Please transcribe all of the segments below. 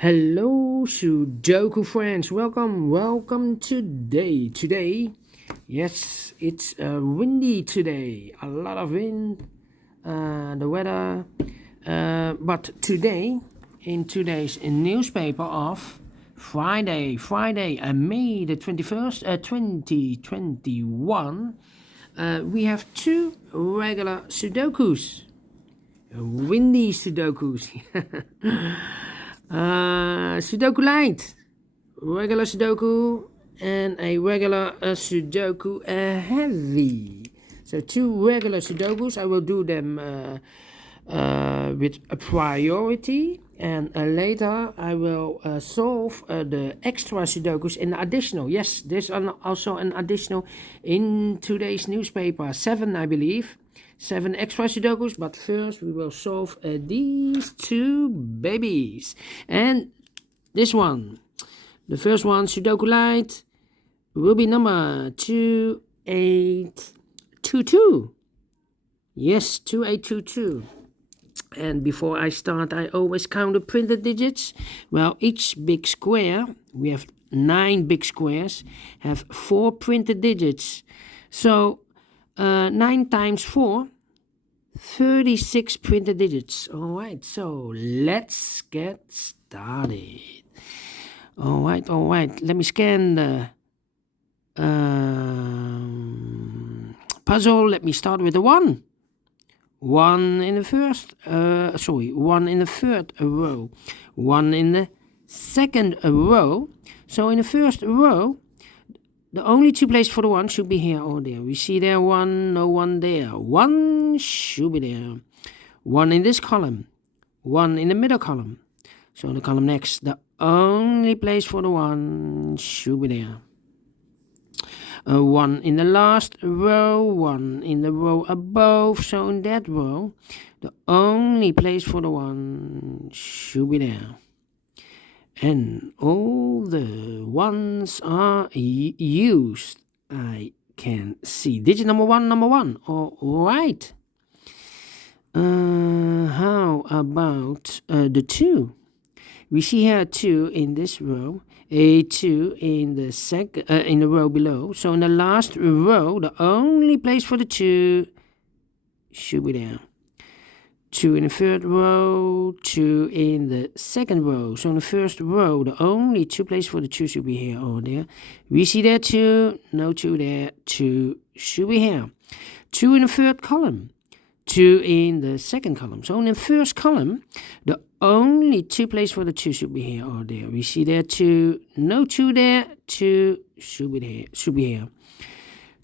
Hello, Sudoku friends. Welcome today. Yes, it's windy today. A lot of wind. The weather. But today, in today's newspaper of Friday, May the 21st, 2021, we have two regular Sudokus. Windy Sudokus. Sudoku Light, regular Sudoku, and a regular Sudoku Heavy. So two regular Sudokus. I will do them with a priority, and later I will solve the extra Sudokus in the additional. Yes, there's also an additional in today's newspaper, 7 I believe. 7 extra Sudokus, but first we will solve these two babies. And this one, the first one, Sudoku Light, will be number 2822. Yes, 2822. And before I start, I always count the printed digits. Well, each big square, we have 9 big squares, have 4 printed digits. So 9 times 4, 36 printed digits. All right, so let's get started. All right. Let me scan the puzzle. Let me start with the 1. 1 in the first, 1 in the third row. 1 in the second row. So in the first row, the only 2 places for the 1 should be here or there. We see there 1, no 1 there. 1 should be there. 1 in this column. 1 in the middle column. So the column next, the only place for the 1 should be there. 1 in the last row, 1 in the row above. So in that row, the only place for the 1 should be there. And all the ones are used. I can see digit number 1. All right. How about the 2? We see here 2 in this row, a 2 in the in the row below. So in the last row, the only place for the 2 should be there. 2 in the third row, 2 in the second row. So in the first row, the only 2 places for the 2 should be here or there. We see there 2, no 2 there, 2 should be here. 2 in the third column, 2 in the second column. So in the first column, the only 2 places for the 2 should be here or there. We see there 2, no 2 there, 2 should be here.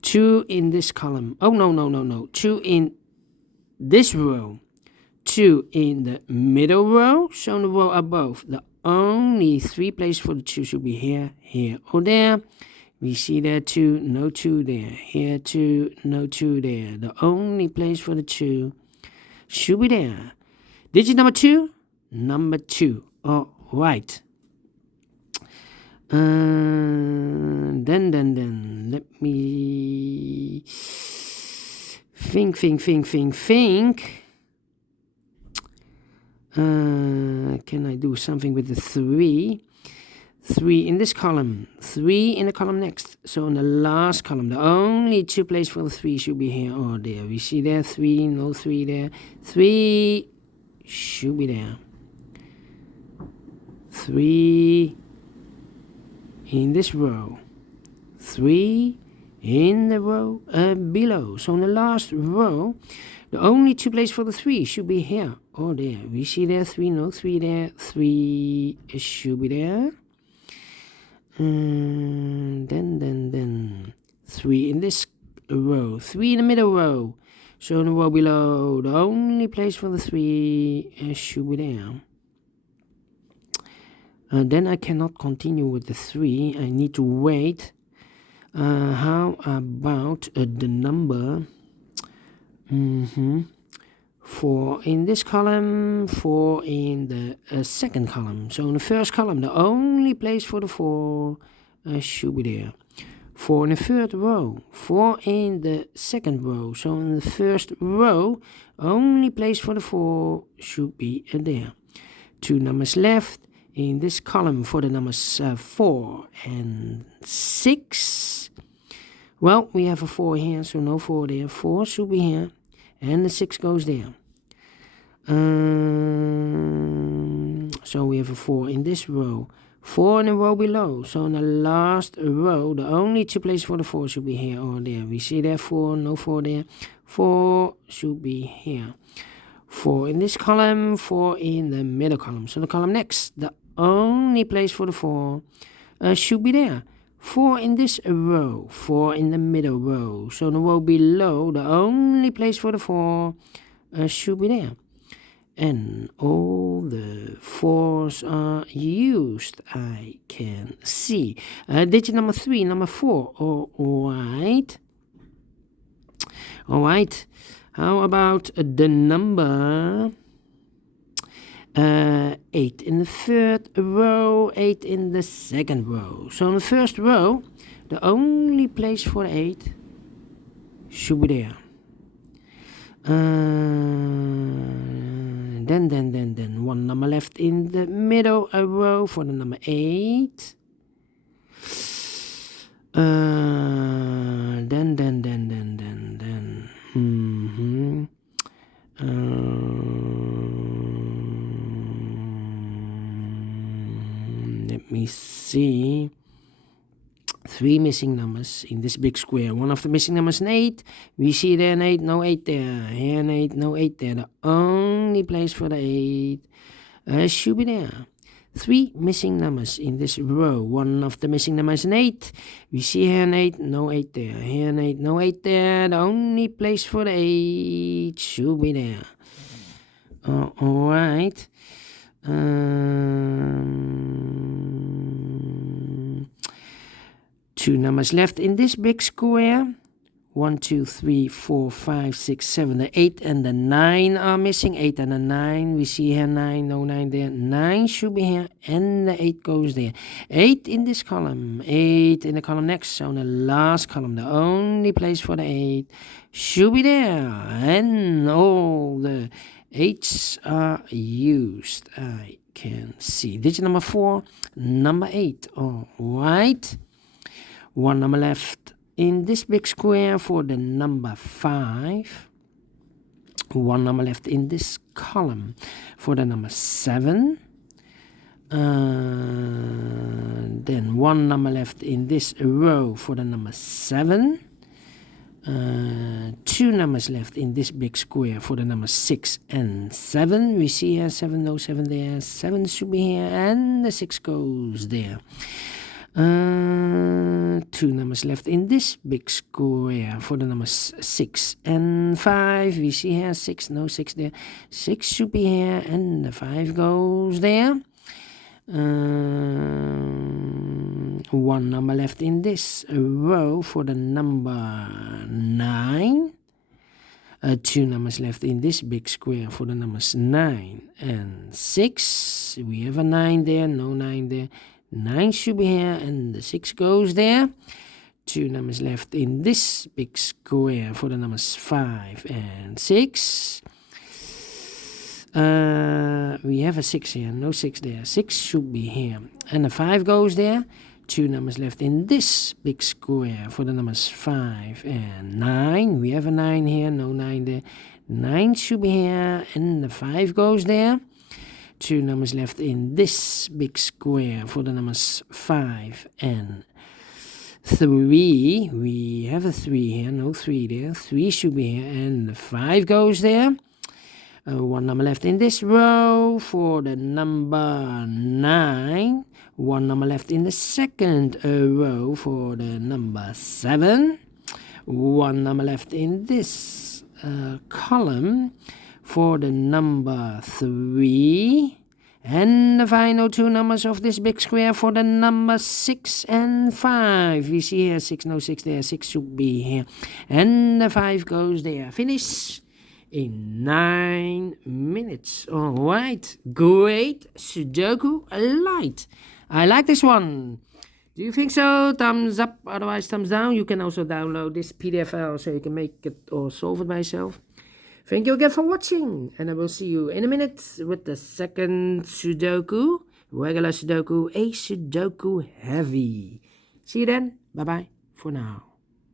2 in this column. Oh, no. 2 in this row. 2 in the middle row, so in the row above, the only 3 places for the 2 should be here, or there. We see there 2, no 2 there, here 2, no 2 there. The only place for the 2 should be there. Digit number 2, number 2. All right. Then let me think. Can I do something with the 3? 3 in this column, 3 in the column next. So in the last column, the only 2 places for the 3 should be here or there. We see there 3, no 3 there. 3 should be there. 3 in this row. 3 in the row below. So in the last row, the only 2 places for the 3 should be here or there. We see there 3, no 3 there. 3 should be there. Then 3 in this row. 3 in the middle row. So in the row below, the only place for the 3 should be there. Then I cannot continue with the 3. I need to wait. How about the number 4 in this column, 4 in the second column. So in the first column, the only place for the 4 should be there. 4 in the third row, 4 in the second row. So in the first row, only place for the 4 should be there. 2 numbers left. in this column for the numbers 4 and 6. Well, we have a 4 here, so no 4 there. 4 should be here, and the 6 goes there. So we have a 4 in this row, 4 in a row below. So in the last row, the only 2 places for the 4 should be here or there. We see there 4, no 4 there. 4 should be here. 4 in this column, 4 in the middle column. So the column next, the only place for the 4 should be there. 4 in this row, 4 in the middle row. So the row below, the only place for the 4 should be there. And all the 4s are used, I can see. Digit number 3, number 4. Alright. Alright. How about the number 8 in the third row, 8 in the second row. So in the first row, the only place for 8 should be there. Then one number left in the middle row for the number 8. Let me see. 3 missing numbers in this big square. One of the missing numbers is an 8. We see there an 8, no 8 there. Here an 8, no 8 there. The only place for the 8 should be there. 3 missing numbers in this row. One of the missing numbers is an 8. We see here an 8, no 8 there. Here an 8, no 8 there. The only place for the 8 should be there. Alright. 2 numbers left in this big square. 1, 2, 3, 4, 5, 6, 7. The 8 and the 9 are missing. 8 and the 9. We see here 9, no 9 there. 9 should be here, and the 8 goes there. 8 in this column. 8 in the column next. So in the last column, the only place for the 8 should be there. And all the 8s are used, I can see. Digit number 4, number 8. All right. 1 number left in this big square for the number 5. 1 number left in this column for the number 7. Then 1 number left in this row for the number 7. 2 numbers left in this big square for the number 6 and 7. We see here 7, no 7 there. 7 should be here, and the 6 goes there. 2 numbers left in this big square for the numbers 6 and 5. We see here 6, no 6 there. 6 should be here, and the 5 goes there. 1 number left in this row for the number 9. 2 numbers left in this big square for the numbers 9 and 6. We have a 9 there, no 9 there. 9 should be here, and the 6 goes there. 2 numbers left in this big square for the numbers 5 and 6. We have a 6 here, no 6 there. 6 should be here, and the 5 goes there. 2 numbers left in this big square for the numbers 5 and 9. We have a 9 here, no 9 there. 9 should be here, and the 5 goes there. 2 numbers left in this big square for the numbers 5 and 3. We have a 3 here, no 3 there. 3 should be here, and the 5 goes there. 1 number left in this row for the number 9. 1 number left in the second row for the number 7. 1 number left in this column for the number 3. And the final 2 numbers of this big square for the number 6 and 5. We see here 6, no 6 there. 6 should be here, and the 5 goes there. Finish in 9 minutes. Alright, great Sudoku Light. I like this one. Do you think so? Thumbs up, otherwise thumbs down. You can also download this PDF file so you can make it or solve it by yourself. Thank you again for watching, and I will see you in a minute with the second Sudoku. regular Sudoku, a Sudoku heavy. See you then. Bye bye for now.